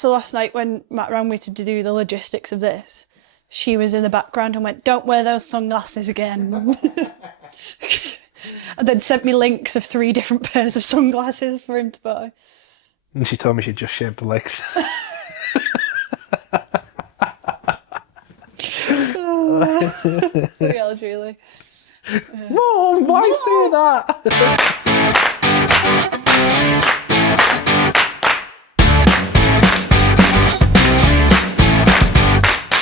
So last night when Matt rang me to do the logistics of this, she was in the background and went, "Don't wear those sunglasses again." And then sent me links of 3 different pairs of sunglasses for him to buy. And she told me she'd just shaved the legs. Yeah, really. Mom, why say that?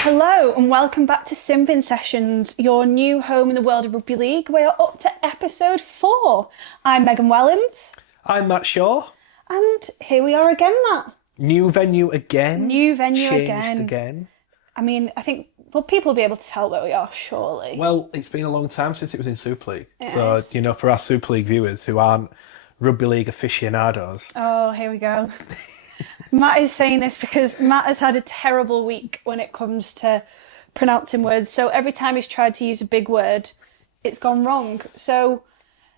Hello and welcome back to Simping Sessions, your new home in the world of rugby league. We are up to episode 4. I'm Megan Wellens. I'm Matt Shaw. And here we are again, Matt. New venue again. New venue Changed again. I mean, I think, well, people will be able to tell where we are, surely. Well, it's been a long time since it was in Super League. It is. You know, for our Super League viewers who aren't rugby league aficionados. Oh, here we go. Matt is saying this because Matt has had a terrible week when it comes to pronouncing words. So every time he's tried to use a big word, it's gone wrong. So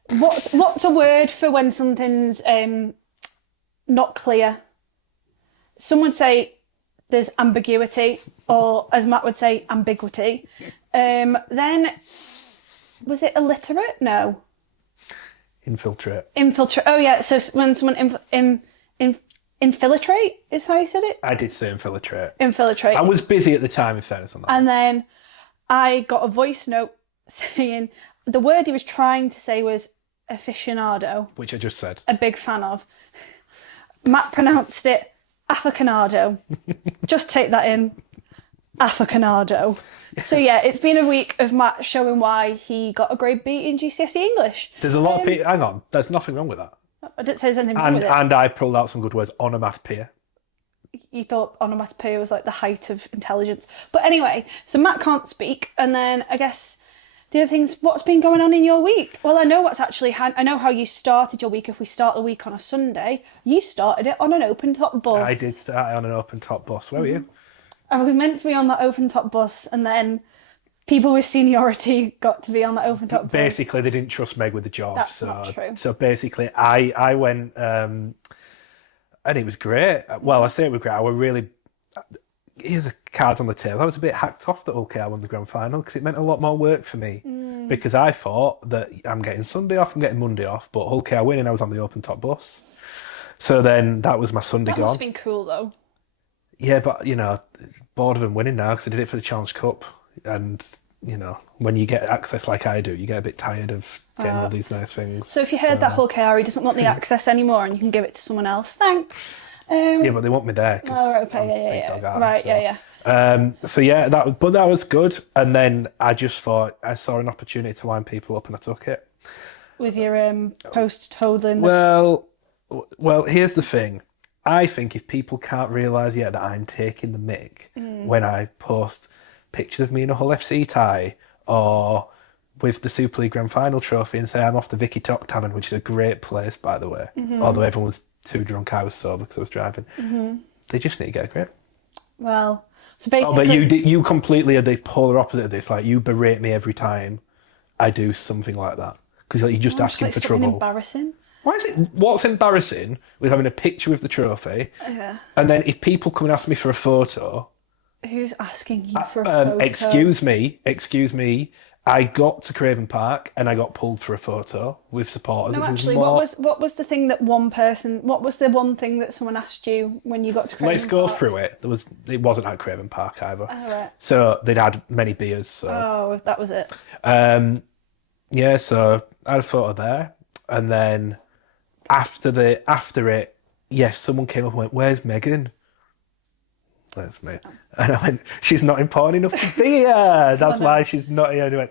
what's a word for when something's not clear? Some would say there's ambiguity, or as Matt would say, ambiguity. Then, was it illiterate? No. Infiltrate. Oh yeah, so when someone infiltrate is how you said it? I did say infiltrate. Infiltrate. I was busy at the time, in fairness on that. And then I got a voice note saying the word he was trying to say was aficionado. Which I just said. A big fan of. Matt pronounced it afficionado. Just take that in. Afficionado. So yeah, it's been a week of Matt showing why he got a grade B in GCSE English. There's a lot of people... Hang on, there's nothing wrong with that. I didn't say there's anything wrong with it. And I pulled out some good words. Onomatopoeia. You thought onomatopoeia was like the height of intelligence. But anyway, so Matt can't speak, and then I guess the other thing's what's been going on in your week? Well, I know what's actually... I know how you started your week. If we start the week on a Sunday, you started it on an open-top bus. I did start it on an open-top bus. Where were you? And we meant to be on that open-top bus, and then people with seniority got to be on that open-top bus. Basically, they didn't trust Meg with the job. That's not true. So basically, I went, and it was great. Well, I say it was great. I were really... Here's the cards on the table. I was a bit hacked off that Hull KR won the grand final because it meant a lot more work for me. Because I thought that I'm getting Sunday off, I'm getting Monday off, but Hull KR winning, I was on the open-top bus. So then that was my Sunday gone. That must have been cool, though. Yeah, but, you know, bored of them winning now because I did it for the Challenge Cup. And, you know, when you get access like I do, you get a bit tired of getting all these nice things. So if you heard that Hull KR, he doesn't want the access anymore and you can give it to someone else. Thanks. Yeah, but they want me there. Oh, okay, yeah. So yeah, that was good. And then I just thought I saw an opportunity to wind people up and I took it. With your post holding. Well, here's the thing. I think if people can't realise yet that I'm taking the mick when I post pictures of me in a Hull FC tie or with the Super League Grand Final trophy and say I'm off the Vicky Tock Tavern, which is a great place, by the way, although everyone was too drunk, I was sober because I was driving. They just need to get a grip. Well, so basically... Oh, but you completely are the polar opposite of this. Like, you berate me every time I do something like that. Because like, you're just asking for trouble. Embarrassing. What's embarrassing with having a picture with the trophy? Yeah. And then if people come and ask me for a photo... Who's asking you for a photo? Excuse me. I got to Craven Park and I got pulled for a photo with supporters. No, actually, what was the thing that what was the one thing that someone asked you when you got to Craven Let's go Park? through it. It wasn't at Craven Park either. Oh, right. So they'd had many beers. So. Oh, that was it. Yeah, so I had a photo there. And then after it, yes, someone came up and went, "Where's Megan?" That's me. And I went, "She's not important enough to be here. That's why she's not here." And he went,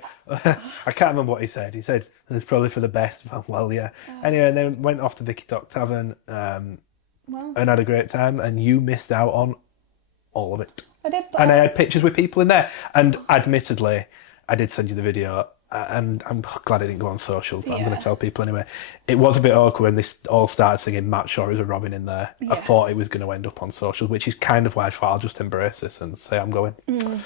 I can't remember what he said. He said, "It's probably for the best." Well, yeah. Anyway, and then went off to Vicky Tock Tavern and had a great time. And you missed out on all of it. I did. And I had pictures with people in there. And admittedly, I did send you the video. And I'm glad it didn't go on socials, but I'm going to tell people anyway. It was a bit awkward when this all started singing Matt Shaw is a Robin in there. Yeah. I thought it was going to end up on socials, which is kind of why I thought I'll just embrace this and say I'm going. So,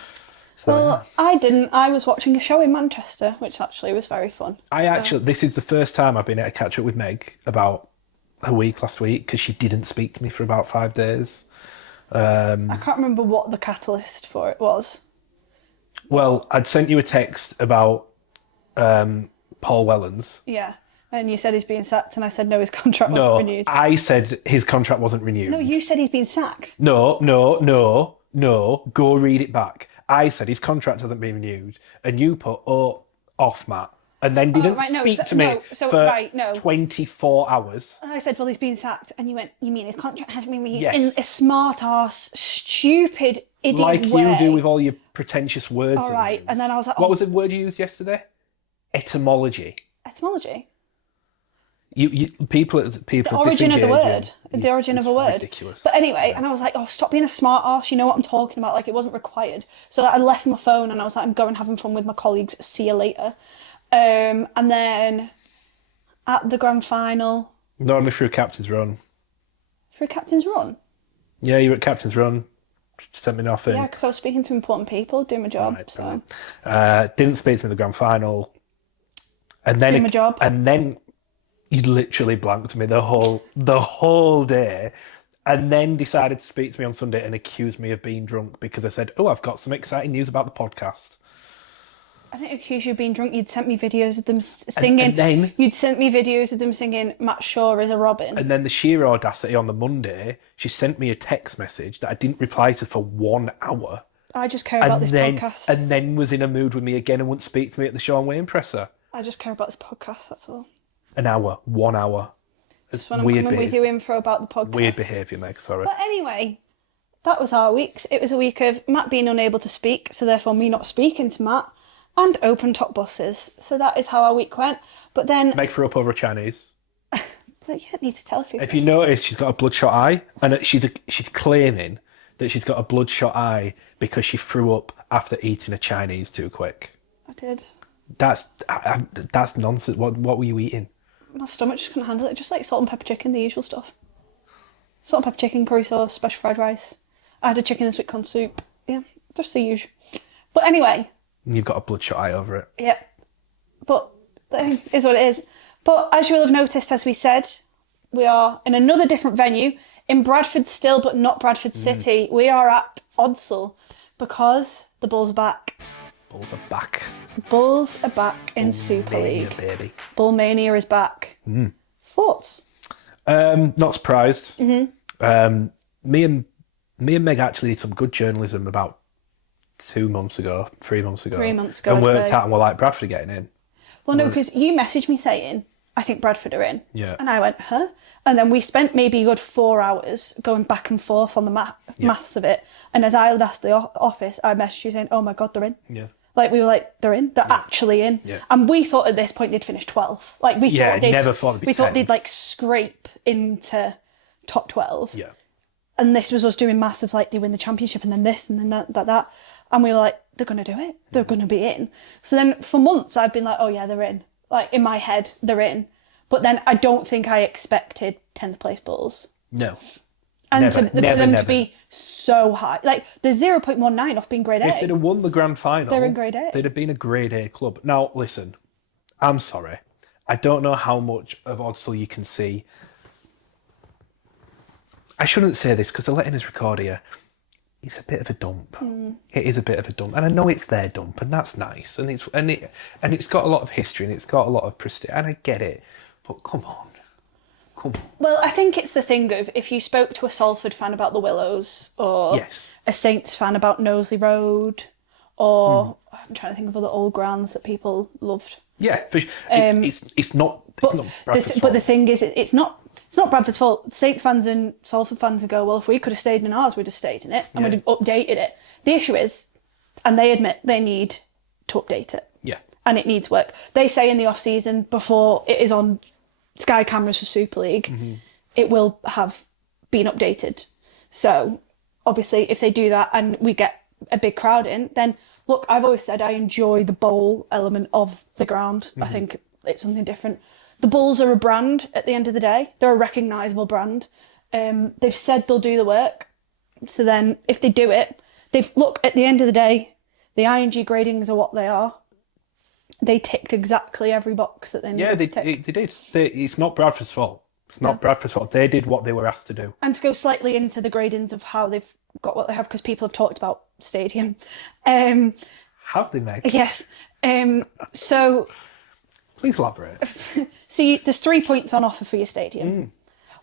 well, I didn't. I was watching a show in Manchester, which actually was very fun. This is the first time I've been able to catch up with Meg about a week last week because she didn't speak to me for about 5 days. I can't remember what the catalyst for it was. Well, I'd sent you a text about Paul Wellens. Yeah. And you said he's being sacked, and I said no, his contract wasn't renewed. I said his contract wasn't renewed. No, you said he's been sacked. No. Go read it back. I said his contract hasn't been renewed, and you put off, Matt, and then didn't speak to me for 24 hours. And I said, well, he's been sacked, and you went, you mean his contract hasn't been renewed? Yes. In a smart-ass, stupid, idiot like way. you do with all your pretentious words. All right, and then I was like, what was the word you used yesterday? Etymology. Etymology? People the origin of the word. The origin of a word. Ridiculous. But anyway, and I was like, oh, stop being a smart arse. You know what I'm talking about. Like, it wasn't required. So I left my phone and I was like, I'm going having fun with my colleagues. See you later. And then at the grand final. Normally through captain's run. For a captain's run? Yeah, you were at captain's run. Sent me nothing. Yeah, because I was speaking to important people, doing my job. Right, so didn't speak to me in the grand final. And then doing my job. And then you literally blanked me the whole day, and then decided to speak to me on Sunday and accuse me of being drunk because I said, "Oh, I've got some exciting news about the podcast." I didn't accuse you of being drunk. You'd sent me videos of them singing. And then you'd sent me videos of them singing "Matt Shaw is a Robin." And then the sheer audacity on the Monday, she sent me a text message that I didn't reply to for 1 hour. I just care about this podcast. And then was in a mood with me again and wouldn't speak to me at the Sean Wayne presser. I just care about this podcast, that's all. An hour, 1 hour. It's when I'm coming with you info about the podcast. Weird behaviour, Meg, sorry. But anyway, that was our weeks. It was a week of Matt being unable to speak, so therefore me not speaking to Matt, and open top buses. So that is how our week went. But then... Meg threw up over a Chinese. But you don't need to tell people. If you notice, she's got a bloodshot eye, and she's claiming that she's got a bloodshot eye because she threw up after eating a Chinese too quick. I did. That's nonsense. What were you eating? My stomach just couldn't handle it. Just like salt and pepper chicken, the usual stuff. Salt and pepper chicken, curry sauce, special fried rice. I had a chicken and sweet corn soup. Yeah, just the usual. But anyway. You've got a bloodshot eye over it. Yeah. But it is what it is. But as you will have noticed, as we said, we are in another different venue. In Bradford still, but not Bradford City. We are at Odsal because the Bulls are back. Bulls are back. The Bulls are back in Super League. Baby. Bull Mania is back. Thoughts? Not surprised. Mm-hmm. Me and Meg actually did some good journalism about 3 months ago. 3 months ago, and worked out and we're like, Bradford are getting in. Well, no, because you messaged me saying, I think Bradford are in. Yeah. And I went, huh? And then we spent maybe a good 4 hours going back and forth on the maths of it. And as I left the office, I messaged you saying, oh my God, they're in. Yeah. Like, we were like, they're in. They're actually in. Yeah. And we thought at this point they'd finish 12th. Like, we thought they'd... never thought they'd be 10th. thought they'd, like, scrape into top 12. Yeah. And this was us doing massive, like, they win the championship and then this and then that. And we were like, they're going to do it. They're going to be in. So then for months I've been like, oh yeah, they're in. Like, in my head, they're in. But then I don't think I expected 10th place Bulls. No. And for them to be so high. Like, they're 0.19 off being grade A. If they'd have won the grand final, they're in grade A. They'd have been a grade A club. Now, listen, I'm sorry. I don't know how much of Odsal you can see. I shouldn't say this because they're letting us record here. It's a bit of a dump. It is a bit of a dump, and I know it's their dump, and that's nice, and it's got a lot of history, and it's got a lot of prestige, and I get it. But come on. Well, I think it's the thing of if you spoke to a Salford fan about the Willows, or a Saints fan about Knowsley Road, or I'm trying to think of other old grounds that people loved. Yeah, for sure. It's not Bradford's fault. But the thing is, it's not Bradford's fault. Saints fans and Salford fans would go, well, if we could have stayed in ours, we'd have stayed in it, and we'd have updated it. The issue is, and they admit they need to update it. Yeah. And it needs work. They say in the off-season, before it is on Sky cameras for Super League, it will have been updated. So, obviously, if they do that and we get a big crowd in, then, look, I've always said I enjoy the bowl element of the ground. I think it's something different. The Bulls are a brand at the end of the day. They're a recognisable brand. They've said they'll do the work. So then, if they do it, look, at the end of the day, the IMG Gradings are what they are. They ticked exactly every box that they needed to tick. They did. It's not Bradford's fault. It's not Bradford's fault. They did what they were asked to do. And to go slightly into the gradings of how they've got what they have because people have talked about stadium. Have they, Meg? Yes. So Please elaborate. there's 3 points on offer for your stadium.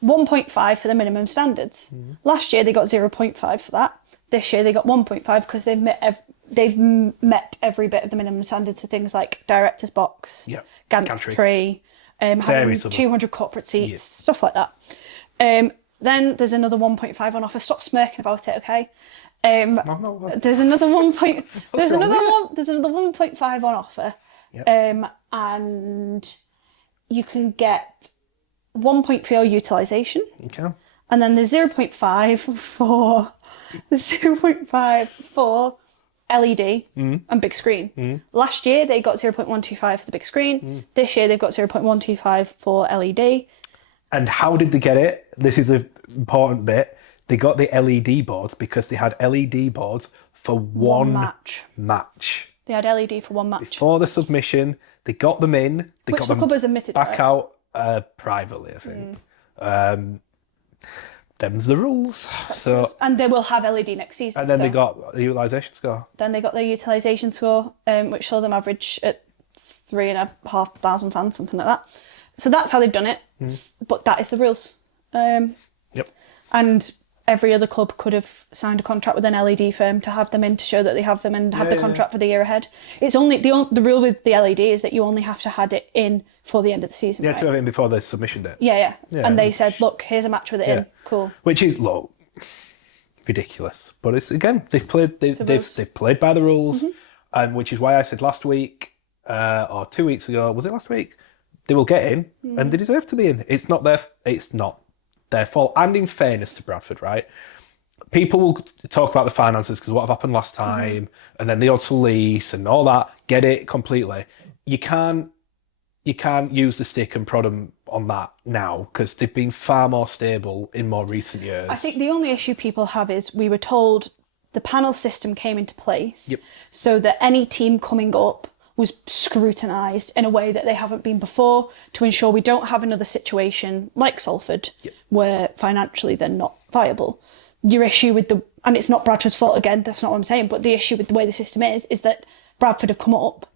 1.5 for the minimum standards. Last year they got 0.5 for that. This year they got 1.5 because they've met every bit of the minimum standards. So things like director's box, gantry, having 200 corporate seats, stuff like that. Then there's another 1.5 on offer. Stop smirking about it, okay? There's another 1.5 on offer. And you can get 1 point for your utilisation. Okay. And then there's 0.5 for LED and big screen. Last year they got 0.125 for the big screen. This year they've got 0.125 for LED. And how did they get it? This is the important bit. They got the LED boards because they had LED boards for one match. They had LED for one match. Before the submission, they got them in. Which the club has admitted, back out privately, I think. Them's the rules. And they will have LED next season. And then they got the utilisation score. Then they got their utilisation score, which saw them average at 3,500 fans, something like that. So that's how they've done it. But that is the rules. And every other club could have signed a contract with an LED firm to have them in to show that they have them and have the contract for the year ahead. It's only the rule with the LED is that you only have to have it in for the end of the season. Yeah, to have it in before the submission date. Yeah. And they said, look, here's a match with it in. Cool. Which is ridiculous, but it's again they've played by the rules, and which is why I said last week or 2 weeks ago, was it last week? They will get in, and they deserve to be in. It's not their fault. And in fairness to Bradford, right? People will talk about the finances because what have happened last time, and then the odds to lease and all that. Get it completely. You can't use the stick and prod them on that now because they've been far more stable in more recent years. I think the only issue people have is we were told the panel system came into place so that any team coming up was scrutinised in a way that they haven't been before to ensure we don't have another situation like Salford where financially they're not viable. Your issue with and it's not Bradford's fault again, that's not what I'm saying, but the issue with the way the system is that Bradford have come up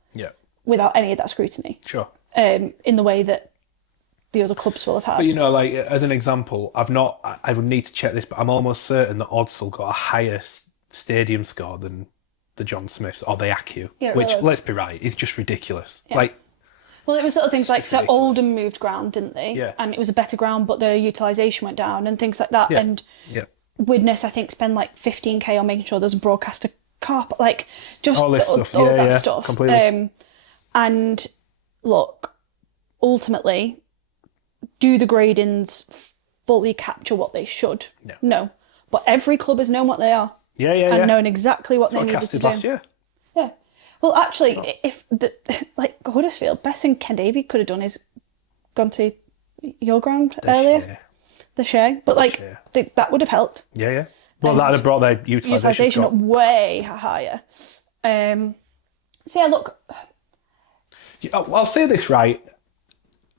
without any of that scrutiny. Sure. In the way that the other clubs will have had. But like as an example, I would need to check this, but I'm almost certain that Odsal got a higher stadium score than the John Smiths or the ACU, which, let's be right, is just ridiculous. Well, it was little things like, so Oldham moved ground, didn't they? Yeah. And it was a better ground, but the utilisation went down and things like that. Yeah. And Widnes, I think, spent like 15k on making sure there's a broadcaster car, like just all this stuff. All that stuff. Completely. And look, ultimately, do the gradings fully capture what they should? No. But every club has known what they are. And known exactly what they needed to do. Last year. Yeah. Well, actually, if Huddersfield, best thing Ken Davey could have done is gone to your ground earlier. The Shea. But that would have helped. Yeah. Well, that would have brought their utilisation up way higher. So yeah, look. I'll say this right.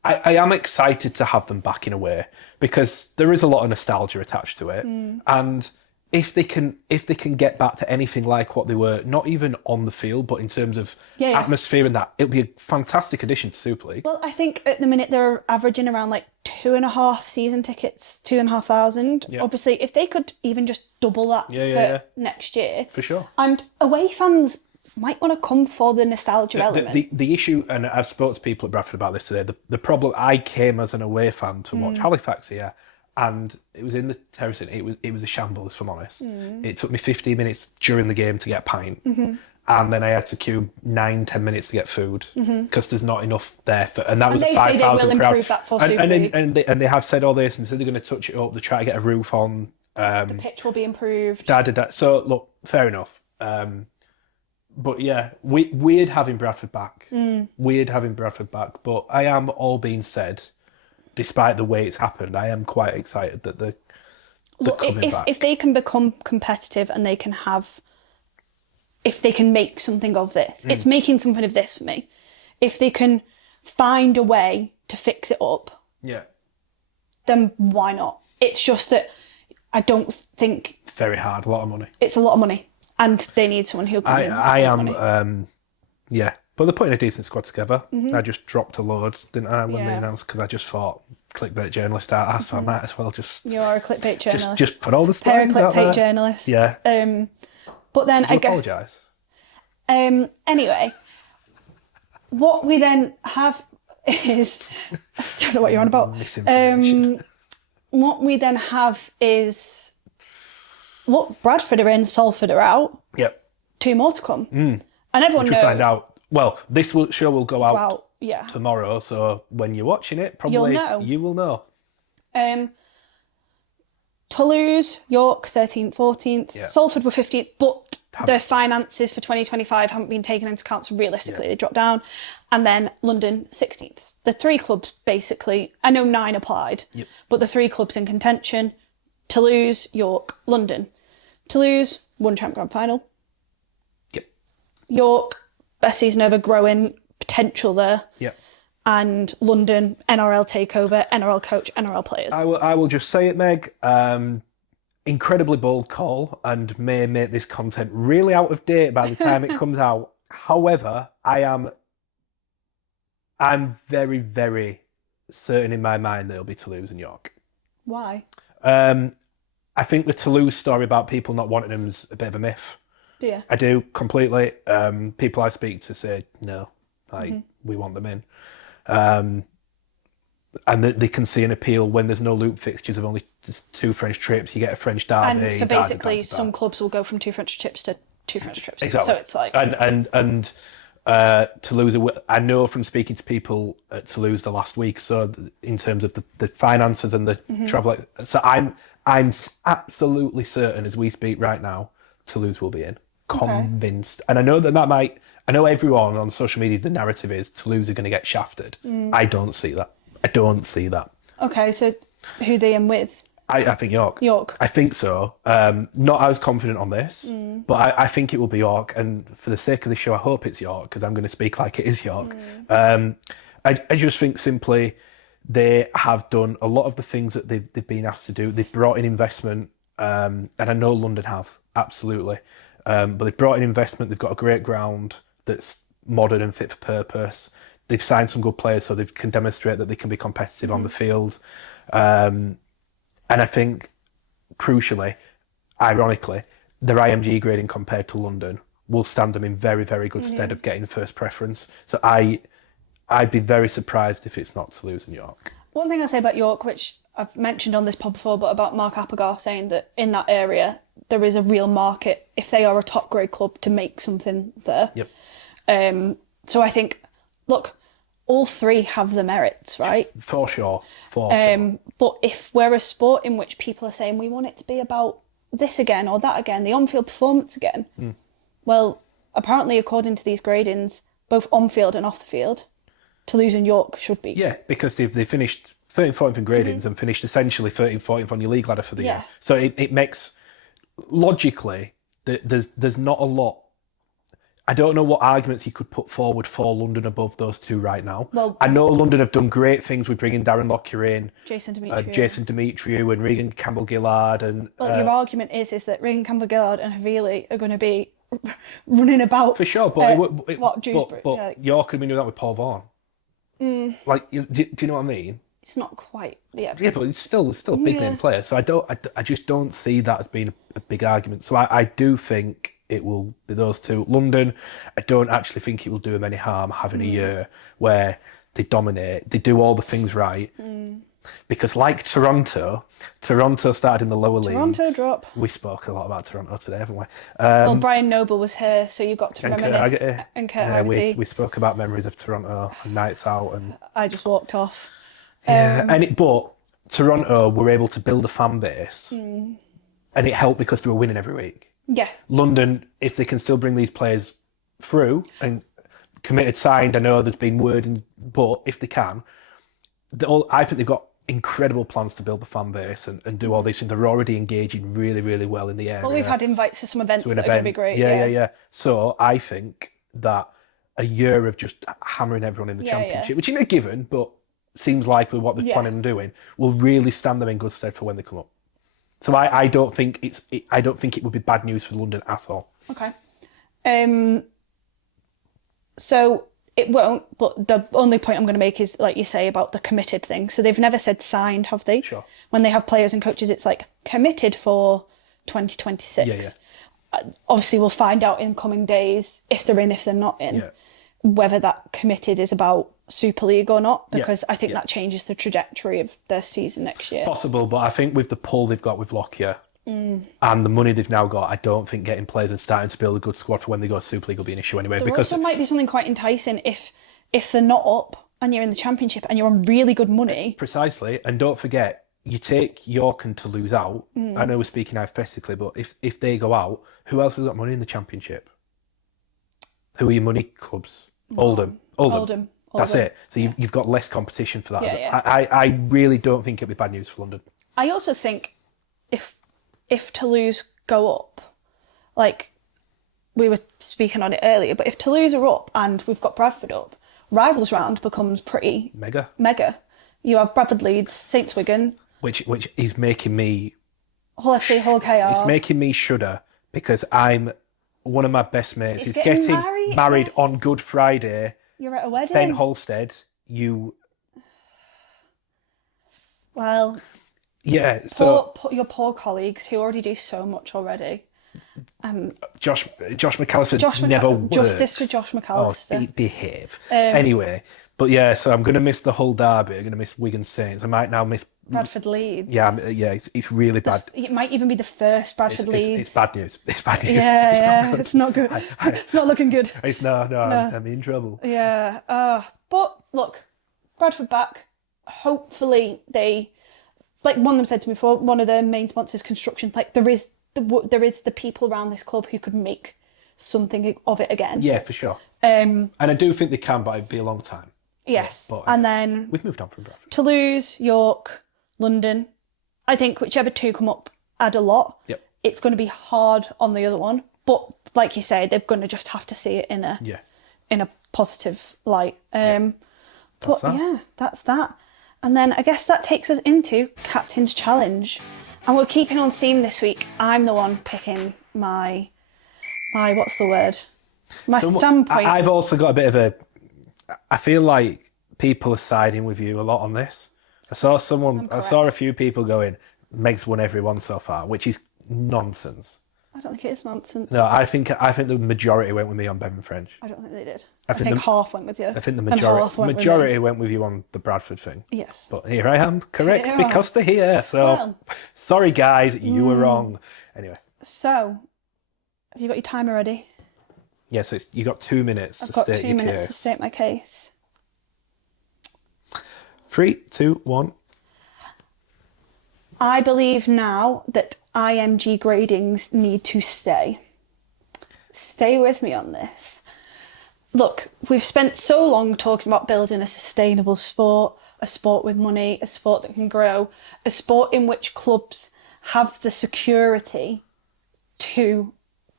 I am excited to have them back in a way because there is a lot of nostalgia attached to it, and if they can get back to anything like what they were, not even on the field, but in terms of atmosphere and that, it'll be a fantastic addition to Super League. Well, I think at the minute they're averaging around like 2.5 season tickets, 2,500. Yeah. Obviously, if they could even just double that for next year, for sure. And away fans might want to come for the nostalgia element. The issue, and I've spoken to people at Bradford about this today, the problem, I came as an away fan to watch Halifax here, and it was in the terracing. It was a shambles, if I'm honest. It took me 15 minutes during the game to get a pint, and then I had to queue 9-10 minutes to get food because there's not enough there for. And that was a 5,000 crowd. They will improve that for Super League. And they have said all this and said they're going to touch it up. They try to get a roof on. The pitch will be improved. So look, fair enough. But yeah, weird having Bradford back. Weird having Bradford back. But I am, all being said, despite the way it's happened, I am quite excited that they're coming back. If they can become competitive and they can have, if they can make something of this, it's making something of this for me. If they can find a way to fix it up, then why not? It's just that I don't think Very hard, a lot of money. it's a lot of money, and they need someone who'll come in. I spend money. yeah. But they're putting a decent squad together. I just dropped a load, didn't I, when they announced, because I just thought, clickbait journalist so I might as well just... You are a clickbait journalist. Just put all the Pair of stories out there. clickbait journalists. Yeah. But then I apologise. Anyway, what we then have is... I don't know what you're on about. Misinformation. What we then have is... Look, Bradford are in, Salford are out. Yep. 2 more to come. And everyone knows... find out. Well, this show will go out yeah. tomorrow, so when you're watching it, probably you will know. Toulouse, York, 13th, 14th. Yeah. Salford were 15th, but their finances for 2025 haven't been taken into account, so realistically they dropped down. And then London, 16th. The 3 clubs, basically, I know 9 applied, but the 3 clubs in contention, Toulouse, York, London. Toulouse, won Champ Grand Final. Yep. York, best season ever, growing potential there. Yep. And London, NRL takeover, NRL coach, NRL players. I will just say it, Meg. Incredibly bold call, and may make this content really out of date by the time it comes out. However, I'm very, very certain in my mind that it'll be Toulouse and York. Why? I think the Toulouse story about people not wanting them is a bit of a myth. Do you? I do, completely. People I speak to say, no, we want them in. And that they can see an appeal when there's no loop fixtures of only 2 French trips. You get a French derby. And so basically, some clubs will go from 2 French trips to 2 French trips. Exactly. So it's like... And Toulouse, I know from speaking to people at Toulouse the last week, so in terms of the finances and the travel, so I'm absolutely certain as we speak right now, Toulouse will be in. Convinced. And I know I know everyone on social media, the narrative is Toulouse are going to get shafted. I don't see that. Okay, so who they in with? I think York. York. I think so. Not as confident on this, but I think it will be York. And for the sake of the show, I hope it's York, because I'm going to speak like it is York. I just think simply they have done a lot of the things that they've been asked to do. They've brought in investment, and I know London have, absolutely. But they've brought in investment. They've got a great ground that's modern and fit for purpose. They've signed some good players, so they can demonstrate that they can be competitive on the field. And I think, crucially, ironically, their IMG grading compared to London will stand them in very, very good stead of getting first preference. So I'd be very surprised if it's not Toulouse and York. One thing I say about York, which I've mentioned on this pod before, but about Mark Appegar saying that in that area, there is a real market, if they are a top grade club, to make something there. Yep. So I think, look, all 3 have the merits, right? For sure. Sure. But if we're a sport in which people are saying we want it to be about this again or that again, the on-field performance again, well, apparently according to these gradings, both on-field and off the field, Toulouse and York should be. Yeah, because they finished 13th, 14th in gradings and finished essentially 13th, 14th on your league ladder for the year. So it makes, logically, there's not a lot. I don't know what arguments you could put forward for London above those 2 right now. Well, I know London have done great things with bringing Darren Lockyer in, Jason Demetriou and Regan Campbell-Gillard. And your argument is that Regan Campbell-Gillard and Havili are going to be running about. For sure, but York could have been doing that with Paul Vaughan. Like, do you know what I mean? It's not quite. Yeah, but it's still a big name player. So I just don't see that as being a big argument. So I do think it will be those 2. London, I don't actually think it will do them any harm having a year where they dominate, they do all the things right. Because like Toronto started in the lower leagues. Toronto drop. We spoke a lot about Toronto today, haven't we? Well, Brian Noble was here, so you got to reminisce. And Kurt Haggerty. We spoke about memories of Toronto and nights out, and I just walked off. But Toronto were able to build a fan base, and it helped because they were winning every week. Yeah. London, if they can still bring these players through and committed, signed, I know there's been word, but if they can, I think they've got incredible plans to build the fan base and do all these things. They're already engaging really, really well in the area. Well, we've had invites to some events that are going to be great. Yeah. So I think that a year of just hammering everyone in the championship, which isn't a given, but seems likely what they're planning on doing, will really stand them in good stead for when they come up. So I don't think I don't think it would be bad news for London at all. Okay. So it won't, but the only point I'm going to make is, like you say, about the committed thing. So they've never said signed, have they? Sure. When they have players and coaches, it's like committed for 2026. Yeah. Obviously, we'll find out in coming days if they're in, if they're not in, whether that committed is about Super League or not, because I think that changes the trajectory of their season next year. Possible, but I think with the pull they've got with Lockyer and the money they've now got, I don't think getting players and starting to build a good squad for when they go to Super League will be an issue anyway. There Because also might be something quite enticing if they're not up and you're in the Championship and you're on really good money. Precisely, and don't forget, you take York and Toulouse out. I know we're speaking hypothetically, but if they go out, who else has got money in the Championship? Who are your money clubs? Oldham. That's it. So you've got less competition for that. I really don't think it'll be bad news for London. I also think if Toulouse go up, like we were speaking on it earlier, but if Toulouse are up and we've got Bradford up, rivals round becomes pretty mega. You have Bradford Leeds, Saints Wigan, which is making me Hull FC, Hull KR. It's making me shudder because one of my best mates is getting married on Good Friday. You're at a wedding. Ben Halstead, Well, yeah. So your poor colleagues who already do so much already. Josh McAllister never worked. Justice for Josh McAllister. Oh, behave. Anyway, but yeah, so I'm going to miss the whole derby. I'm going to miss Wigan Saints. I might now miss Bradford Leeds. Yeah, it's really bad. It might even be the first Bradford Leeds. It's bad news. It's bad news. Yeah, it's not good. It's not looking good. It's no. I'm in trouble. Yeah. But look, Bradford back. Hopefully they, like one of them said to me before, one of their main sponsors, construction. Like there is the people around this club who could make something of it again. Yeah, for sure. And I do think they can, but it'd be a long time. Yes, and then we've moved on from Bradford. Toulouse, York, London. I think whichever two come up add a lot. Yep. It's going to be hard on the other one, but like you say, they're going to just have to see it in a positive light. That's that. And then I guess that takes us into Captain's Challenge, and we're keeping on theme this week. I'm the one picking my what's the word? My standpoint. I've also got a bit of I feel like people are siding with you a lot on this. I saw a few people going, Meg's won every one so far, which is nonsense. I don't think it is nonsense. No, I think the majority went with me on Bevan French. I don't think they did. I think half went with you. I think the majority went with you on the Bradford thing. Yes. But here I am, correct, because they're here. So, sorry guys, you were wrong. Anyway. So, have you got your timer ready? Yeah, so you got 2 minutes to state your case. I've got 2 minutes to state my case. 3, 2, 1. I believe now that IMG Gradings need to stay. Stay with me on this. Look, we've spent so long talking about building a sustainable sport, a sport with money, a sport that can grow, a sport in which clubs have the security to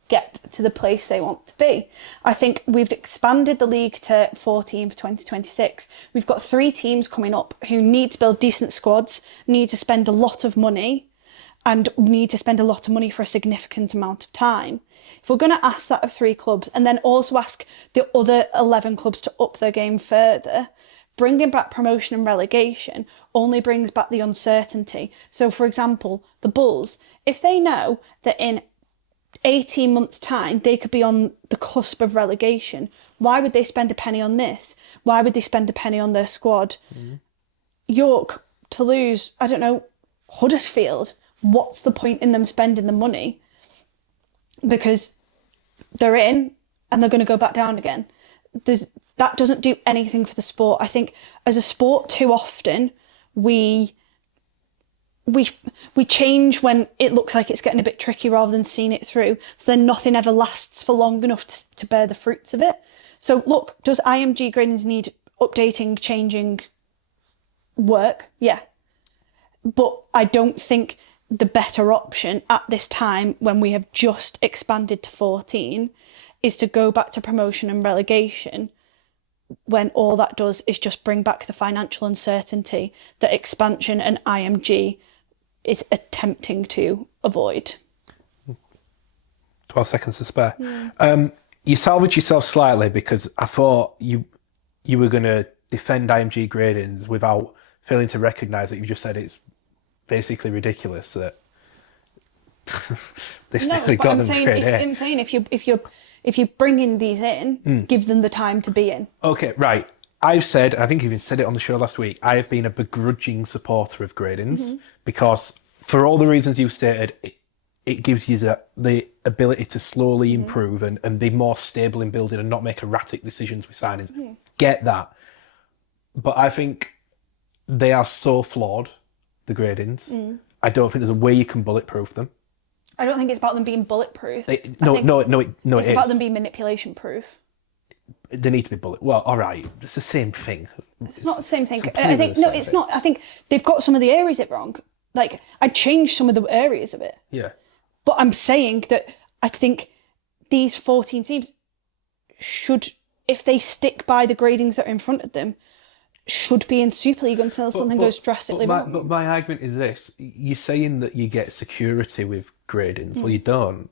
get to the place they want to be. I think we've expanded the league to 14 for 2026. We've got 3 teams coming up who need to build decent squads, need to spend a lot of money, and need to spend a lot of money for a significant amount of time. If we're going to ask that of 3 clubs and then also ask the other 11 clubs to up their game further, bringing back promotion and relegation only brings back the uncertainty. So, for example, the Bulls, if they know that in 18 months' time they could be on the cusp of relegation, why would they spend a penny on this? Why would they spend a penny on their squad? York, Toulouse, I don't know, Huddersfield, what's the point in them spending the money? Because they're in and they're going to go back down again. That doesn't do anything for the sport. I think as a sport, too often we change when it looks like it's getting a bit tricky rather than seeing it through. So then nothing ever lasts for long enough to bear the fruits of it. So look, does IMG Gradings need updating, changing, work? Yeah. But I don't think the better option at this time, when we have just expanded to 14, is to go back to promotion and relegation, when all that does is just bring back the financial uncertainty that expansion and IMG is attempting to avoid. 12 seconds to spare. You salvaged yourself slightly because I thought you were going to defend IMG Gradings without failing to recognise that you just said it's basically ridiculous that this nearly got them grade A. I'm saying if you're bringing these in, give them the time to be in. Okay, right. I've said, I think you even said it on the show last week, I have been a begrudging supporter of Gradings because for all the reasons you stated, it gives you the ability to slowly improve and be more stable in building and not make erratic decisions with signings. Get that. But I think they are so flawed, the Gradings. I don't think there's a way you can bulletproof them. I don't think it's about them being bulletproof. It's about them being manipulation proof. They need to be bullet. Well, all right, it's the same thing. It's not the same thing. I think no, it's not. I think they've got some of the areas it wrong. Like I changed some of the areas of it. Yeah. But I'm saying that I think these 14 teams should, if they stick by the gradings that are in front of them, should be in Super League until something goes drastically wrong. But my argument is this. You're saying that you get security with gradings. Well, you don't.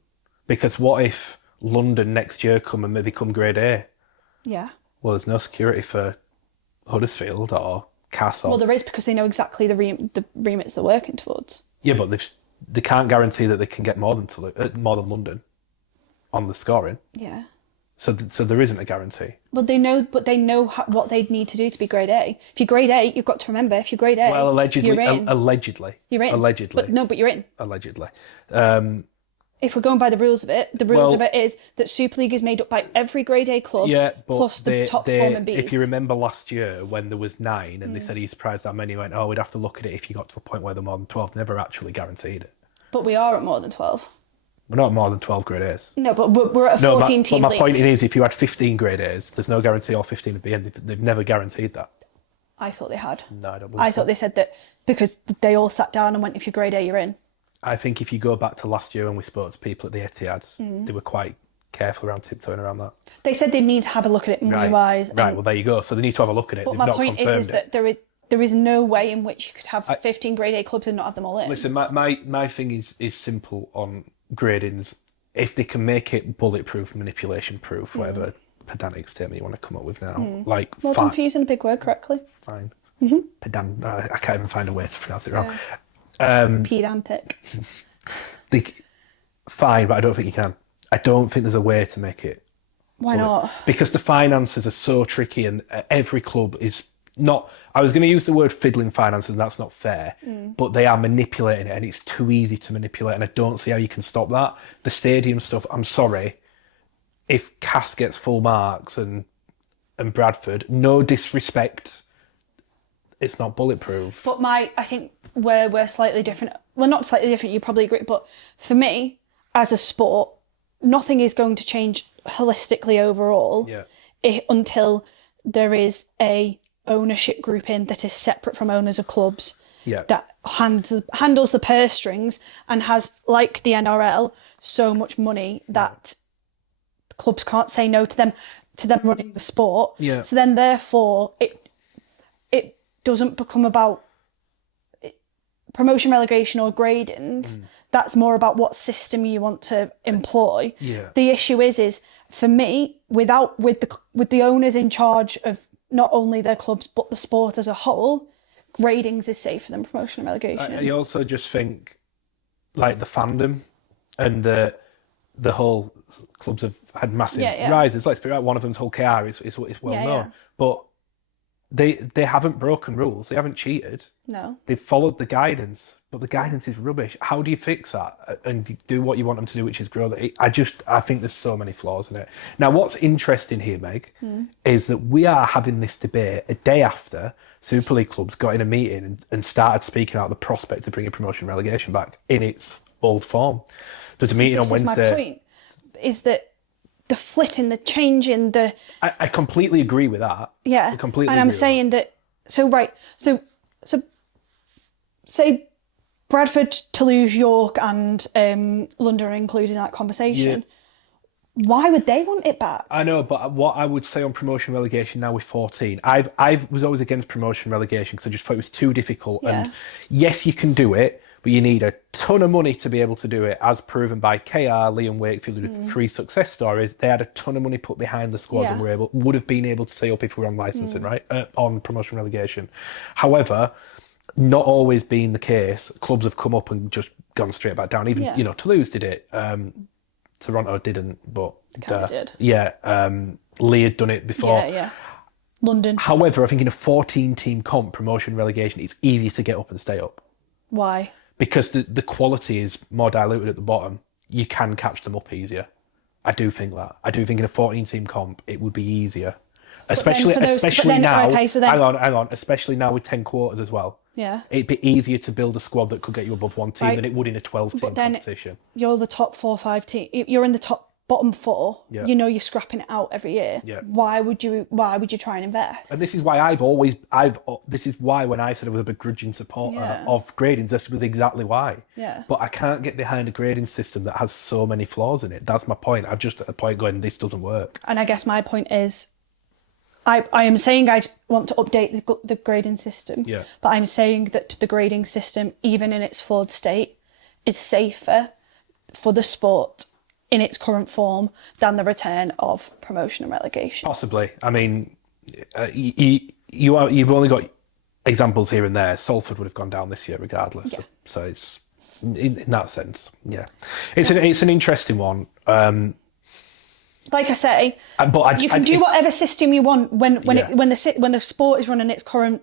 Because what if London next year come and they become grade A? Yeah. Well, there's no security for Huddersfield or Castle. Well, there is because they know exactly the remits they're working towards. Yeah, but they can't guarantee that they can get more than London on the scoring. Yeah. So there isn't a guarantee. Well, they know what they'd need to do to be grade A. If you're grade A, you've got to remember, if you're grade A, well, allegedly, you're in. You're in. Allegedly. But you're in. Allegedly. If we're going by the rules of it, of it is that Super League is made up by every grade A club plus the top performing Bs. If you remember last year when there was 9 and they said he's surprised how many, went, we'd have to look at it if you got to a point where they're more than 12. Never actually guaranteed it. But we are at more than 12. We're not more than 12 grade A's. No, but we're at a 14 team league. My point is, if you had 15 grade A's, there's no guarantee all 15 would be in. They've never guaranteed that. I thought they had. No, I don't. I thought they said that because they all sat down and went, if you're grade A, you're in. I think if you go back to last year when we spoke to people at the Etihad, they were quite careful around tiptoeing around that. They said they need to have a look at it money-wise. Right, well, there you go. So they need to have a look at it. But my point is that there is no way in which you could have 15 grade A clubs and not have them all in. Listen, my thing is simple on gradings. If they can make it bulletproof, manipulation-proof, whatever pedantic statement you want to come up with now. Like, well done for using a big word correctly. Fine. Pedant. I can't even find a way to pronounce it wrong. Pedantic. Fine, but I don't think you can. I don't think there's a way to make it. Why not? Because the finances are so tricky and every club is not... I was going to use the word fiddling finances and that's not fair, but they are manipulating it and it's too easy to manipulate and I don't see how you can stop that. The stadium stuff, I'm sorry, if Cass gets full marks and Bradford, no disrespect, it's not bulletproof. But I think we're slightly different. Well, not slightly different, you probably agree, but for me, as a sport, nothing is going to change holistically overall until there is a ownership group in that is separate from owners of clubs that handles the purse strings and has, like the NRL, so much money that clubs can't say no to them running the sport. So then therefore it doesn't become about promotion, relegation or gradings. That's more about what system you want to employ. The issue is for me, with the owners in charge of not only their clubs but the sport as a whole, gradings is safer than promotion and relegation. I also just think, like, the fandom and the whole clubs have had massive rises. Let's be right, one of them's Hull KR is well known, but they haven't broken rules. They haven't cheated. No, they've followed the guidance, but the guidance is rubbish. How do you fix that and do what you want them to do, which is grow? I think there's so many flaws in it. Now, what's interesting here, Meg, is that we are having this debate a day after Super League clubs got in a meeting and started speaking about the prospect of bringing promotion relegation back in its old form. There's a meeting on Wednesday. My point is that the flitting, the changing, I completely agree with that. Yeah, I completely. And I'm saying that. So say Bradford, Toulouse, York, and London are included in that conversation. Why would they want it back? I know, but what I would say on promotion relegation now with 14, I was always against promotion relegation because I just thought it was too difficult. And yes, you can do it, but you need a ton of money to be able to do it, as proven by KR, Liam Wakefield, who did 3 success stories. They had a ton of money put behind the squads and would have been able to stay up if we were on licensing, right? On promotion relegation. However, not always being the case. Clubs have come up and just gone straight back down. Even, Toulouse did it. Toronto didn't, but... did. Yeah, Lee had done it before. Yeah. London. However, I think in a 14-team comp, promotion relegation, it's easier to get up and stay up. Why? Because the quality is more diluted at the bottom. You can catch them up easier. I do think that. I do think in a 14-team comp, it would be easier. Especially now. Okay, so then, hang on. Especially now with 10 quarters as well. Yeah. It'd be easier to build a squad that could get you above one team than it would in a 12-team competition. You're the top 4 or 5 team. You're in the bottom 4. Yeah. You know you're scrapping it out every year. Yeah. Why would you try and invest? And this is why this is why when I said I was a begrudging supporter of gradings, this was exactly why. Yeah. But I can't get behind a grading system that has so many flaws in it. That's my point. I'm just at a point going, this doesn't work. And I guess my point is, I am saying I want to update the grading system, but I'm saying that the grading system, even in its flawed state, is safer for the sport in its current form than the return of promotion and relegation. Possibly. I mean, you've only got examples here and there. Salford would have gone down this year regardless. Yeah. So it's in that sense, it's an interesting one. Like I say, you can do whatever system you want when the sport is running its current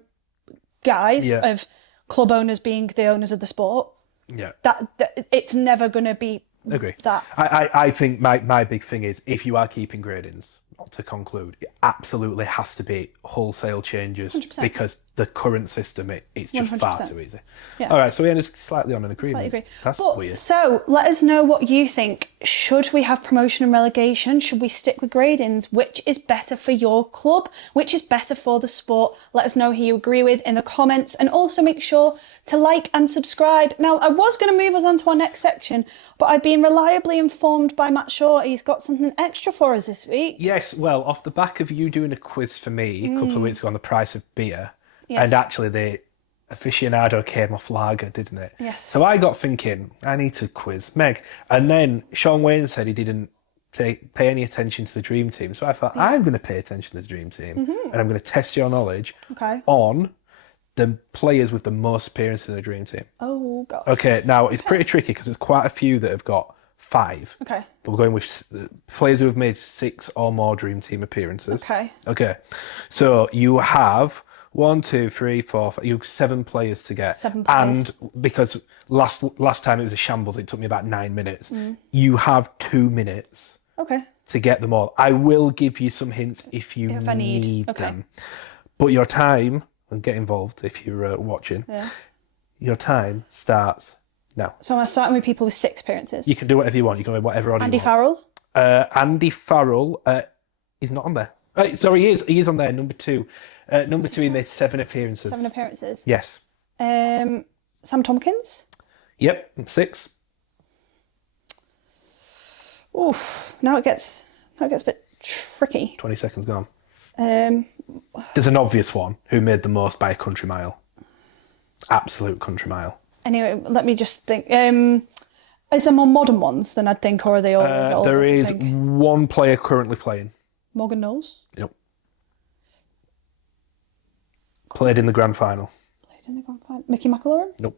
guise of club owners being the owners of the sport. Yeah, that it's never going to be. Agree. That I think my big thing is, if you are keeping gradings, to conclude, it absolutely has to be wholesale changes 100%. Because the current system, it's just 100%. far too easy. Yeah. All right, so we ended slightly on an agreement. Slightly agree. That's but, weird. So let us know what you think. Should we have promotion and relegation? Should we stick with gradings? Which is better for your club? Which is better for the sport? Let us know who you agree with in the comments, and also make sure to like and subscribe. Now, I was going to move us on to our next section, but I've been reliably informed by Matt Shaw he's got something extra for us this week. Yes, well, off the back of you doing a quiz for me a couple of weeks ago on the price of beer, and actually the aficionado came off lager, didn't it? Yes. So I got thinking, I need to quiz Meg. And then Sean Wayne said he didn't pay any attention to the Dream Team. So I thought, I'm going to pay attention to the Dream Team, and I'm going to test your knowledge on the players with the most appearances in the Dream Team. Oh, gosh. Okay, now it's pretty tricky because there's quite a few that have got 5. Okay. But we're going with players who have made 6 or more Dream Team appearances. Okay. So you have 1, 2, 3, 4, 5. You have 7 players to get. 7 players. And because last time it was a shambles, it took me about 9 minutes. You have 2 minutes. Okay. To get them all. I will give you some hints if I need them. But your time, and get involved if you're watching. Yeah. Your time starts now. So am I starting with people with 6 appearances? You can do whatever you want. You can do whatever order Andy you want. Farrell? Andy Farrell is not on there. Sorry, he is on there, number 2. Number 2, he made 7 appearances. 7 appearances? Yes. Sam Tompkins? Yep, 6. Oof. Now it gets a bit tricky. 20 seconds gone. There's an obvious one who made the most by a country mile. Absolute country mile. Anyway, let me just think. Is there more modern ones than I'd think, or are they all old? There is one player currently playing. Morgan Knowles? Yep. Played in the grand final. Mickey McIlroy? Nope.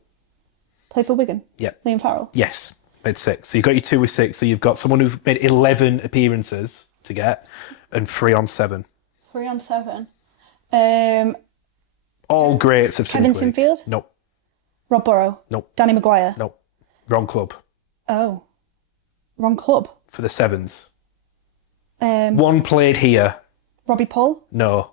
Played for Wigan? Yep. Liam Farrell? Yes. Made 6. So you've got your 2 with 6. So you've got someone who's made 11 appearances to get, and 3 on 7. 3 on 7. All greats of Kevin Sinfield? Nope. Rob Burrow? Nope. Danny Maguire? Nope. Wrong club. Oh. Wrong club? For the 7s. One played here. Robbie Paul? No.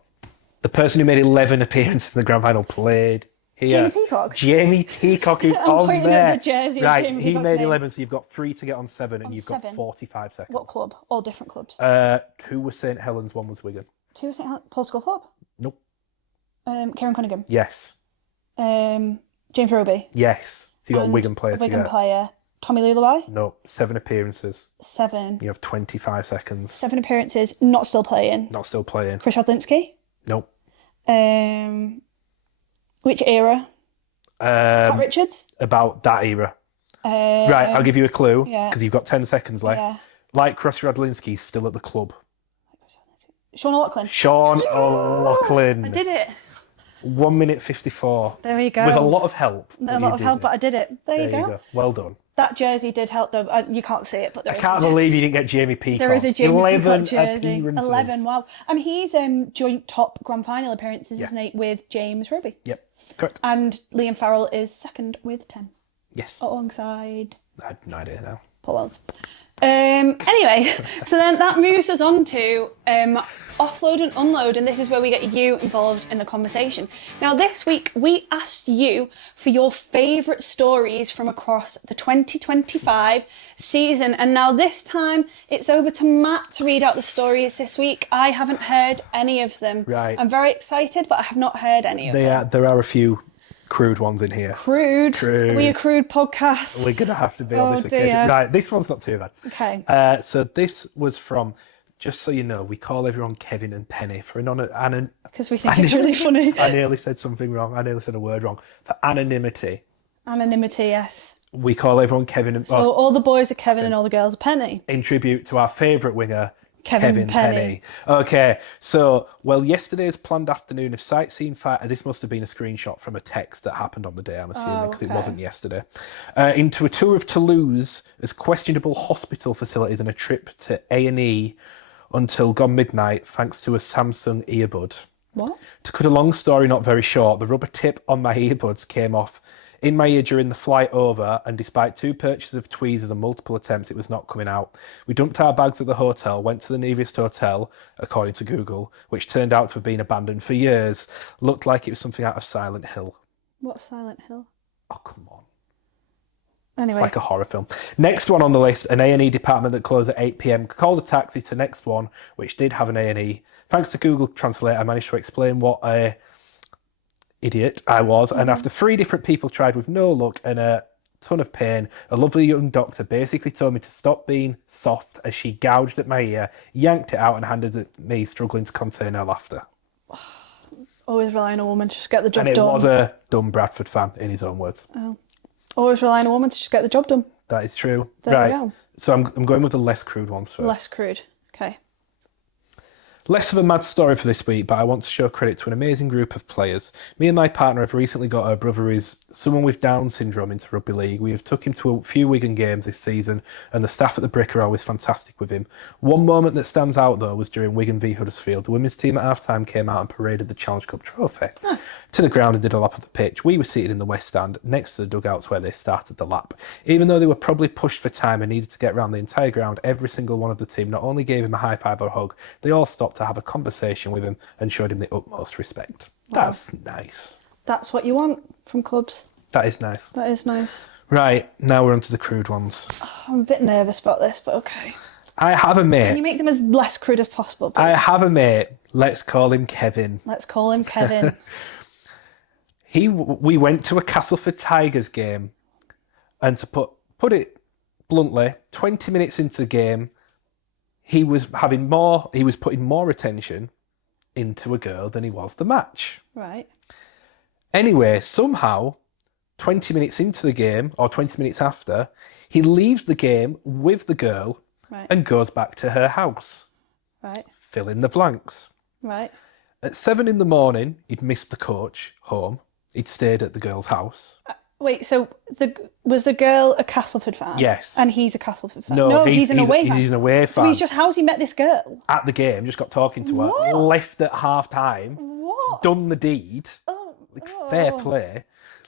The person who made 11 appearances in the grand final played here. Jamie Peacock? Jamie Peacock is on pointing there. at the jersey right, Jamie he Peacock's made name. 11, so you've got 3 to get on 7, and you've 7. got 45 seconds. What club? All different clubs. 2 was St Helens, 1 was Wigan. 2 was St Helens. Paul Sculthorpe? Nope. Kieran Cunningham? Yes. James Roby? Yes. So you got a Wigan player to Wigan get. player. Tommy Lulawai? No. 7 appearances. 7. You have 25 seconds. 7 appearances. Not still playing. Not still playing. Chris Rodlinski? Nope. Which era? Pat Richards? About that era. Right, I'll give you a clue, because you've got 10 seconds left. Yeah. Like Ross Radlinski's still at the club. Sean O'Loughlin. Sean O'Loughlin. I did it. 1 minute 54. There you go. With a lot of help. A lot of help, but I did it. There you go. Well done. That jersey did help, though. You can't see it, but there I can't believe you didn't get Jamie Peacock. There is a Jamie 11 Peacock jersey. appearances. 11, wow. And he's joint top grand final appearances, isn't he, with James Roby? Yep, correct. And Liam Farrell is second with 10. Yes. Alongside I have no idea now. Paul Wells. Anyway, so then that moves us on to offload and unload, and this is where we get you involved in the conversation. Now, this week we asked you for your favourite stories from across the 2025 season, and now this time it's over to Matt to read out the stories this week. I haven't heard any of them. Right. I'm very excited, but I have not heard any of them. There are a few crude ones in here. Crude. Are we a crude podcast? We're going to have to be on this dear. occasion. Right, this one's not too bad. Okay. So this was from, just so you know, we call everyone Kevin and Penny for because we think it's really funny. I nearly said something wrong. I nearly said a word wrong. For anonymity. Anonymity, yes. We call everyone Kevin and... So all the boys are Kevin and all the girls are Penny. In tribute to our favourite winger, Kevin Penny. Okay, so, yesterday's planned afternoon of sightseeing this must have been a screenshot from a text that happened on the day, I'm assuming, because it wasn't yesterday. Into a tour of Toulouse as questionable hospital facilities and a trip to A&E until gone midnight, thanks to a Samsung earbud. What? To cut a long story not very short, the rubber tip on my earbuds came off in my ear during the flight over, and despite 2 purchases of tweezers and multiple attempts, it was not coming out. We dumped our bags at the hotel, went to the nearest hotel, according to Google, which turned out to have been abandoned for years. Looked like it was something out of Silent Hill. What's Silent Hill? Oh, come on. Anyway. It's like a horror film. Next one on the list, an A&E department that closed at 8 p.m. Called a taxi to next one, which did have an A&E. Thanks to Google Translate, I managed to explain what a idiot I was, and after 3 different people tried with no luck and a ton of pain, a lovely young doctor basically told me to stop being soft as she gouged at my ear, yanked it out and handed it me, struggling to contain her laughter. Always rely on a woman to just get the job done. And it done. was a dumb Bradford fan, in his own words. Oh. Always rely on a woman to just get the job done. That is true. There we go. So I'm going with the less crude ones first. Less crude. Okay. Less of a mad story for this week, but I want to show credit to an amazing group of players. Me and my partner have recently got our brother who is someone with Down syndrome into rugby league. We have took him to a few Wigan games this season, and the staff at the Brick are always fantastic with him. One moment that stands out, though, was during Wigan v Huddersfield. The women's team at half-time came out and paraded the Challenge Cup trophy to the ground and did a lap of the pitch. We were seated in the west stand, next to the dugouts where they started the lap. Even though they were probably pushed for time and needed to get around the entire ground, every single one of the team not only gave him a high five or a hug, they all stopped to have a conversation with him and showed him the utmost respect. Wow. That's nice. That's what you want from clubs. That is nice. That is nice. Right, now we're on to the crude ones. I'm a bit nervous about this, but okay. I have a mate. Can you make them as less crude as possible, please? I have a mate. Let's call him Kevin. Let's call him Kevin. We went to a Castleford Tigers game, and to put it bluntly, 20 minutes into the game, he was putting more attention into a girl than he was the match. Right. Anyway, somehow, 20 minutes into the game, or 20 minutes after, he leaves the game with the girl and goes back to her house. Right. Fill in the blanks. Right. At 7 a.m, he'd missed the coach home. He'd stayed at the girl's house. Wait, so was the girl a Castleford fan? Yes. And he's a Castleford fan? No, he's an away fan. He's an away fan. So how's he met this girl? At the game, just got talking to her, left at half-time, done the deed, fair play,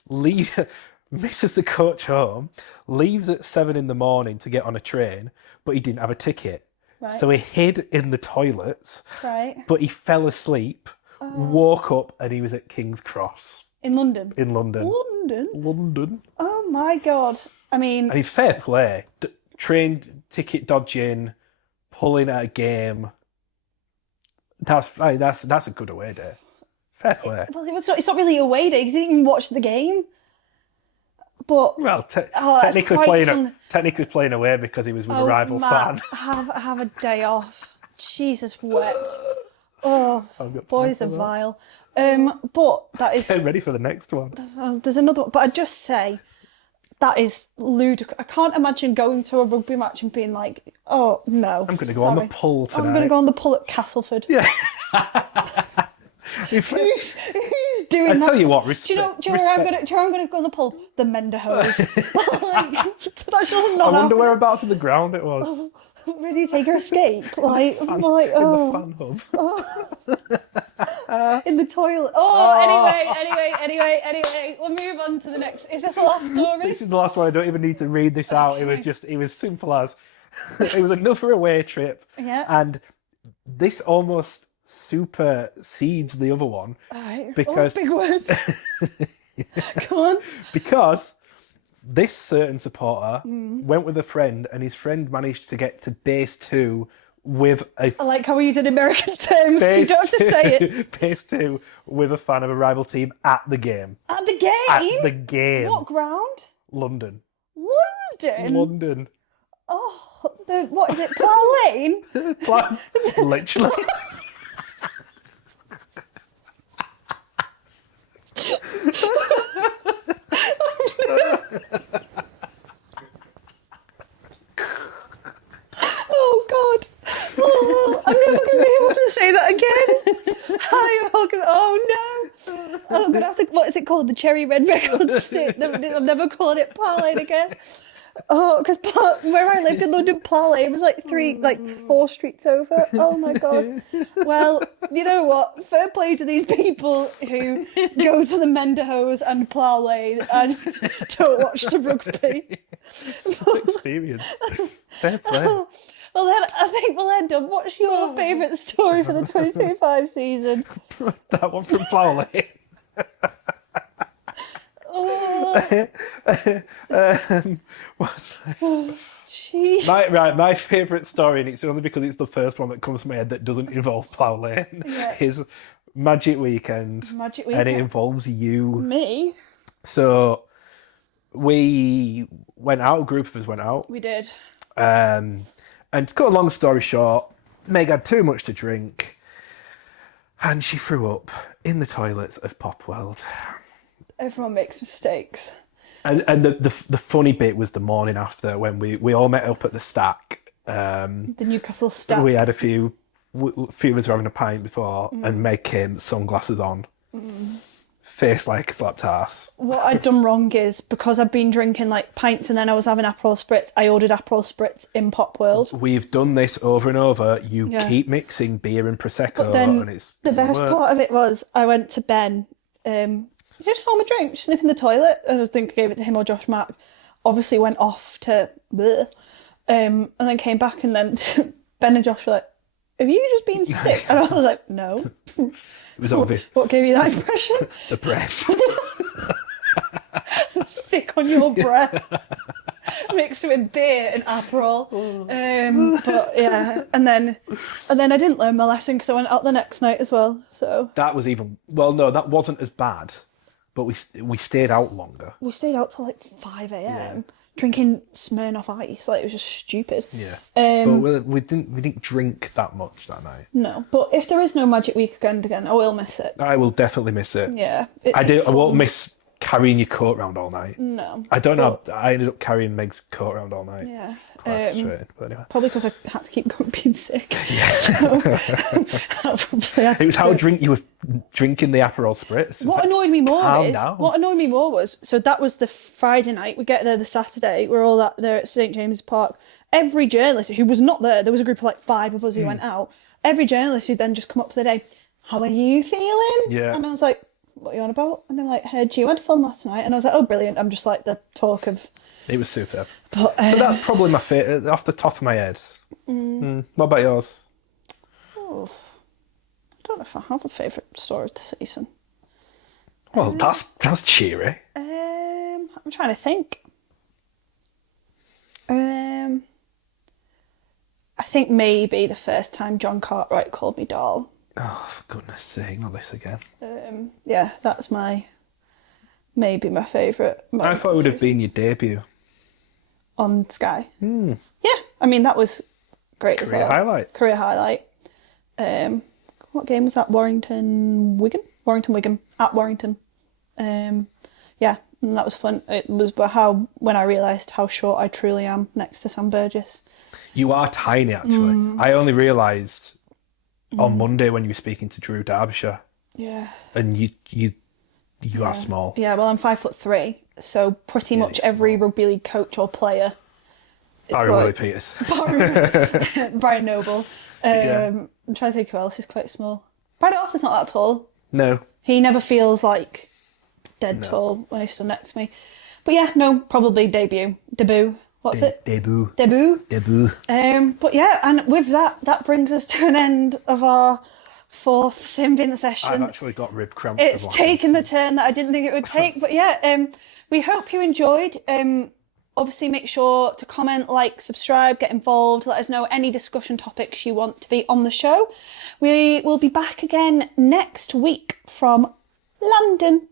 misses the coach home, leaves at 7 a.m. to get on a train, but he didn't have a ticket. Right. So he hid in the toilets, but he fell asleep, woke up, and he was at King's Cross. In London? In London. London? Oh my God. I mean, fair play. Train ticket dodging, pulling at a game. That's a good away day. Fair play. Well, it's not really a away day because he didn't even watch the game. But technically playing away because he was with a rival fan. Have a day off. Jesus wept. Oh, I've got boys time are for that. vile. But that is... Get ready for the next one. there's another one. But I'd just say that is ludicrous. I can't imagine going to a rugby match and being like, oh, no. I'm going to go on the pull tonight. I'm going to go on the pull at Castleford. Yeah. Who's doing that? I tell you what, Do you know where I'm going to go on the pull? The Menderhose. That's just not I wonder happening. whereabouts in the ground it was. Ready to take your escape? Like, In oh. the fan hub. In the toilet. Oh, anyway. We'll move on to the next. Is this the last story? This is the last one. I don't even need to read this out. It was simple as. It was another away trip. Yeah. And this almost supersedes the other one. Alright. Because big word. Come on. Because this certain supporter went with a friend, and his friend managed to get to base 2 with a I like how we use in American terms. You don't have to say it. base 2 with a fan of a rival team at the game. At the game? At the game. What ground? London. London? Oh, what is it? Plough Lane? Literally. Oh God! Oh, I'm never going to be able to say that again. Oh no! Oh, I'm going to have to. What is it called? The Cherry Red Record Stick. I'm never calling it Plough Lane again. Oh, because where I lived in London, Plough Lane was like 4 streets over. Oh my God. Well, you know what? Fair play to these people who go to the Menderhose and Plough Lane and don't watch the rugby. Experience. Fair play. Well, then I think we'll end up. What's your favourite story for the 2025 season? That one from Plough Lane. Oh, jeez. My favourite story, and it's only because it's the first one that comes to my head that doesn't involve Plough Lane, is Magic Weekend. Magic And it Weekend. involves you. Me? So we went out, a group of us went out. We did. And to cut a long story short, Meg had too much to drink and she threw up in the toilets of Popworld. Everyone makes mistakes. And the funny bit was the morning after when we all met up at the Stack. The Newcastle Stack. We had a few of us were having a pint before, and Meg came, sunglasses on, face like a slapped ass. What I'd done wrong is, because I'd been drinking like pints and then I was having Aperol Spritz, I ordered Aperol Spritz in Popworld. We've done this over and over. You keep mixing beer and Prosecco, But then and it's the best part of it was I went to Ben. You just want a drink, just nip in the toilet. I think I gave it to him or Josh Mark. Obviously went off to bleh. And then came back, and then Ben and Josh were like, have you just been sick? And I was like, no. It was obvious. What gave you that impression? The breath. Sick on your breath. Mixed with beer and Aperol. But yeah, and then I didn't learn my lesson because I went out the next night as well. So That was no, that wasn't as bad, but we stayed out longer. we stayed out till like 5 a.m. drinking Smirnoff Ice. Like, it was just stupid. Yeah. But we didn't drink that much that night. No, but if there is no Magic Weekend again, I will miss it. I will definitely miss it. Yeah, I won't miss carrying your coat around all night. No, I don't know. I ended up carrying Meg's coat around all night. Yeah, Quite frustrated, but anyway. probably because I had to keep going being sick. Yes. It It was how drink you were drinking the Aperol Spritz. What annoyed me more Calm was, so that was the Friday night. We get there the Saturday. We're all there at St James's Park. Every journalist who was not there was a group of like 5 of us who went out. Every journalist who then just come up for the day, how are you feeling? Yeah. And I was like, what are you on about? And they were like, heard you went to film last night. And I was like, oh, brilliant. I'm just like the talk of... It was superb. But, So that's probably my favourite, off the top of my head. What about yours? I don't know if I have a favourite story of the season. Well, that's cheery. I'm trying to think. I think maybe the first time John Cartwright called me doll. Oh, for goodness sake, not this again. Yeah, that's maybe my favourite. I thought it would have been your debut. On Sky. Yeah, I mean, that was great as Career well. highlight. Career highlight. What game was that? Wigan at Warrington. Yeah, and that was fun. It was when I realised how short I truly am next to Sam Burgess. You are tiny, actually. I only realised on Monday when you were speaking to Drew Derbyshire. Yeah. And you are small. Yeah, well, I'm 5'3", so pretty much every rugby league coach or player. Willie Peters. Brian Noble. I'm trying to think who else is quite small. Brad Arthur's not that tall. No. He never feels like dead tall when he's stood next to me. But yeah, no, probably debut. What's it? Debut. But yeah, and with that brings us to an end of our 4th sim bin session. I've actually got rib cramps. It's taken the turn that I didn't think it would take. But yeah, we hope you enjoyed. Obviously, make sure to comment, like, subscribe, get involved. Let us know any discussion topics you want to be on the show. We will be back again next week from London.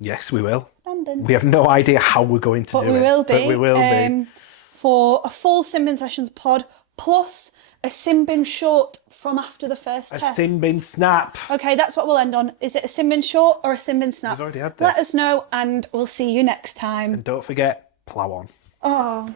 Yes, we will. London. We have no idea how we're going to do it. But we will be. For a full Simbin Sessions pod, plus a Simbin short from after the first test. A Simbin snap. Okay, that's what we'll end on. Is it a Simbin short or a Simbin snap? We've already had this. Let us know, and we'll see you next time. And don't forget, plough on. Oh.